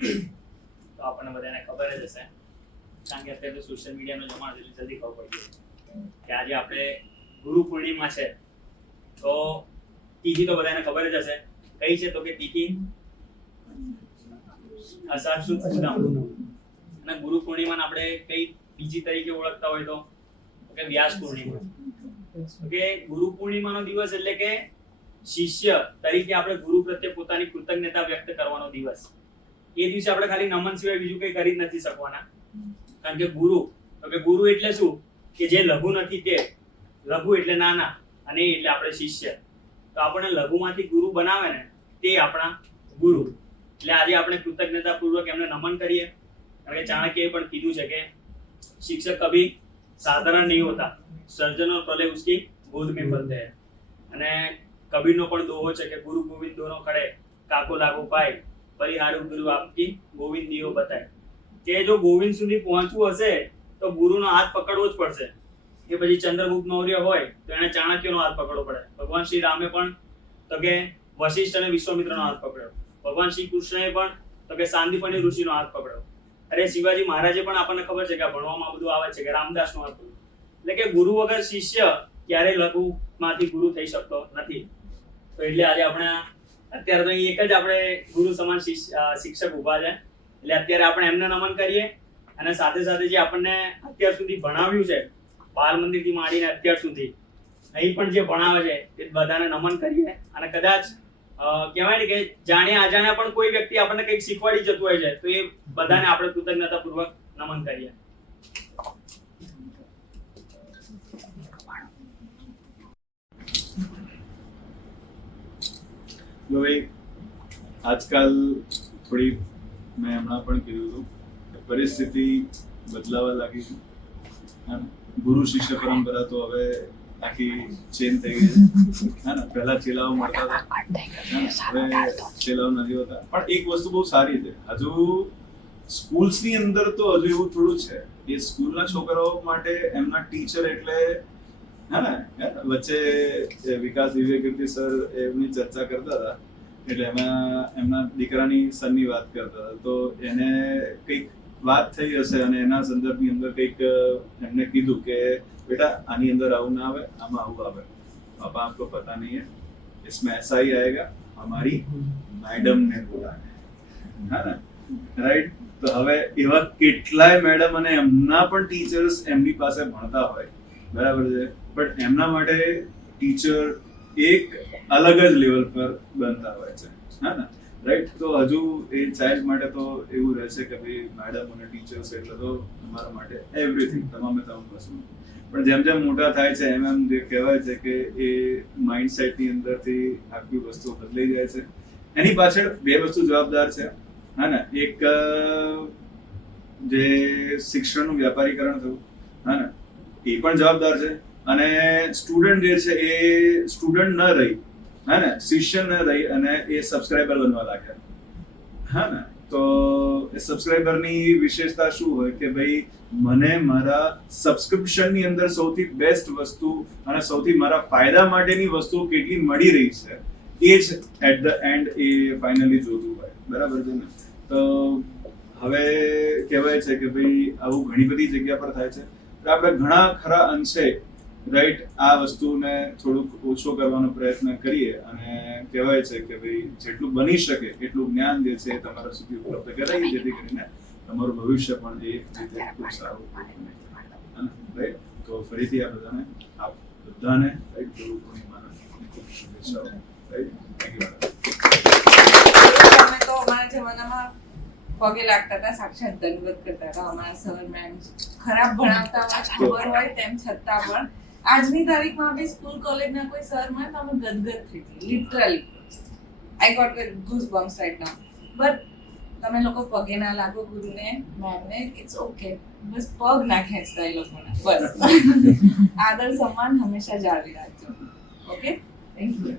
તો આપણને બધાને ખબર જ હશે, કારણ કે અત્યારે તો સોશિયલ મીડિયાનો જમાનો છે, જલ્દી ખબર પડી ગઈ કે આજે આપણે ગુરુ પૂર્ણિમા છે. તો તિથિ તો બધાને ખબર જ હશે, કઈ છે તો કે તિથિ અષાઢ સુદ પૂનમ. અને ગુરુ પૂર્ણિમાને આપણે કઈ બીજી તરીકે ઓળખતા હોય તો કે વ્યાસ પૂર્ણિમા. કે ગુરુ પૂર્ણિમાનો દિવસ એટલે કે શિષ્ય તરીકે આપણે ગુરુ પ્રત્યે પોતાની કૃતજ્ઞતા વ્યક્ત કરવાનો દિવસ. એ દિવસે આપણે ખાલી નમન સિવાય બીજું કંઈ કરી જ નથી શકવાના, કારણ કે ગુરુ એટલે શું કે જે લઘુ નથી તે, લઘુ એટલે નાના અને એ એટલે આપણે શિષ્ય. તો આપણે લઘુમાંથી ગુરુ બનાવે ને તે આપણા ગુરુ. એટલે આજે આપણે કૃતજ્ઞતાપૂર્વક એમને નમન કરીએ, કારણ કે ચાણક્યએ પણ કીધું છે કે શિક્ષક કભી સાધારણ નહીં હોતા, સર્જન और प्रलय उसकी गोद में फलते हैं. અને કબીરનો પણ દોહો છે કે ગુરુ ગોવિંદ દોનો ખડે કાકો લાગો પાય, પરિહારું ગુરુ આપકી ગોવિંદીઓ બતાય. કે જો ગોવિંદ સુધી પહોંચવું હશે તો ગુરુનો હાથ પકડવો જ પડશે. કે પછી ચંદ્રગુપ્ત મૌર્ય હોય તો એને ચાણક્યનો હાથ પકડવો પડે. ભગવાન શ્રી રામે પણ તો કે વશિષ્ઠ અને વિશ્વામિત્રનો હાથ પકડ્યો. ભગવાન શ્રી કૃષ્ણએ પણ તો કે સાંદીપની ઋષિનો હાથ પકડ્યો. અરે શિવાજી મહારાજે પણ આપણને ખબર છે કે આ ભણવામાં બધું આવે છે કે રામદાસનો હાથ પકડ્યો. એટલે કે ગુરુ વગર શિષ્ય ક્યારે લઘુમાંથી ગુરુ થઈ શકતો નથી. તો એટલે આજે આપણે અત્યારે તો એક જ આપણે ગુરુ સમાન શિક્ષક ઊભા છે, એટલે અત્યારે આપણે એમને નમન કરીએ. અને સાથે સાથે જે આપણને અત્યાર સુધી ભણાવ્યું છે, બાલ મંદિરથી માંડીને અત્યાર સુધી અહીં પણ જે ભણાવે છે તે બધાને નમન કરીએ. અને કદાચ કહેવાય ને કે જાણ્યા અજાણ્યા પણ કોઈ વ્યક્તિ આપણને કંઈક શીખવાડી જતું હોય છે, તો એ બધાને આપણે કૃતજ્ઞતાપૂર્વક નમન કરીએ. જો ભાઈ આજકાલ થોડી મેં હમણાં પણ કીધું હતું કે પરિસ્થિતિ બદલાવા લાગી છે. ગુરુ શિષ્ય પરંપરા તો હવે આખી ચેન્જ થઈ ગઈ છે. હા ને, પહેલા ચેલાઓ મળતા હતા, હવે ચેલાઓ નથી હોતા. પણ એક વસ્તુ બહુ સારી છે, હજુ સ્કૂલ્સની અંદર તો હજુ એવું થોડું છે કે સ્કૂલના છોકરાઓ માટે એમના ટીચર એટલે હા ને, વચ્ચે વિકાસ દિવ્યકીર્તિ સર એમની ચર્ચા કરતા હતા, એટલે એમાં એમના દીકરાની સરની વાત કરતા હતા. તો એને કંઈક વાત થઈ હશે અને એના સંદર્ભની અંદર કંઈક એમને કીધું કે બેટા આની અંદર આવું ના આવે, આમાં આવું આવે. પાપા આપકો પતા નહીં હે, इसमें ऐसा ही आएगा, हमारी मैडम ने बोला है. હા ને, રાઈટ. તો હવે એવા કેટલાય મેડમ અને એમના પણ ટીચર્સ એમની પાસે ભણતા હોય, બરાબર છે, પણ એમના માટે ટીચર એક અલગ જ લેવલ પર બનતા હોય છે. હા ને, રાઈટ. તો હજુ એ ચાઇલ્ડ માટે તો એવું રહેશે કે ભાઈ મેડમ અને ટીચર્સ એટલે તો તમારા માટે એવરીથિંગ, તમામે તમામ વસ્તુ. પણ જેમ જેમ મોટા થાય છે એમ એમ જે કહેવાય છે કે એ માઇન્ડસેટની અંદરથી આખી વસ્તુ બદલાઈ જાય છે. એની પાછળ બે વસ્તુ જવાબદાર છે. હા ને, એક જે શિક્ષણનું વ્યાપારીકરણ થયું, હા ને, એ પણ જવાબદાર છે. અને સ્ટુડન્ટ જે છે એ સ્ટુડન્ટ ન રહી, હા ને, શિષ્ય ન રહી અને એ સબસ્ક્રાઇબર બનવા લાગ્યા. હા ને, તો એ સબસ્ક્રાઇબરની વિશેષતા શું હોય કે ભાઈ મને મારા સબસ્ક્રિપ્શનની અંદર સૌથી બેસ્ટ વસ્તુ અને સૌથી મારા ફાયદા માટેની વસ્તુ કેટલી મળી રહી છે એ જ એટ ધ એન્ડ એ ફાઇનલી જોતું હોય, બરાબર છે ને. તો હવે કહેવાય છે કે ભાઈ આવું ઘણી બધી જગ્યા પર થાય છે. તો આપણે ઘણા ખરા અંશે રાઈટ આ વસ્તુને થોડુંક ઓછો કરવાનો પ્રયત્ન કરીએ અને કહેવાય છે કે ભાઈ જેટલું બની શકે એટલું જ્ઞાન જે છે એ તમારા સુધી ઉપલબ્ધ કરાવીએ, જેથી કરીને તમારું ભવિષ્ય પણ એ રીતે ખૂબ સારું રાઈટ. તો ફરીથી આ બધાને રાઈટ ગુરુ પૂર્ણિમાના ખૂબ શુભેચ્છાઓ. Right, thank you. અમે તો અમારા જમાનામાં પગે લાગતા હતા, સાક્ષાત દંડવત કરતા હતા. અમારા સર મેમ ખરાબ ભણાવતા ખબર હોય તેમ છતાં પણ આજની તારીખમાં બી સ્કૂલ કોલેજના કોઈ સર મળે તો અમે ગદગદ થઈ ગઈ, literally. I got goosebumps right now. But તમે લોકો પગે ના લાગો ગુરુને, મેમને, ઇટ્સ ઓકે. બસ પગ ના ખેંચતા એ લોકોના, બસ. આદર સન્માન હંમેશા જાળવી રાખજો. Okay, thank you.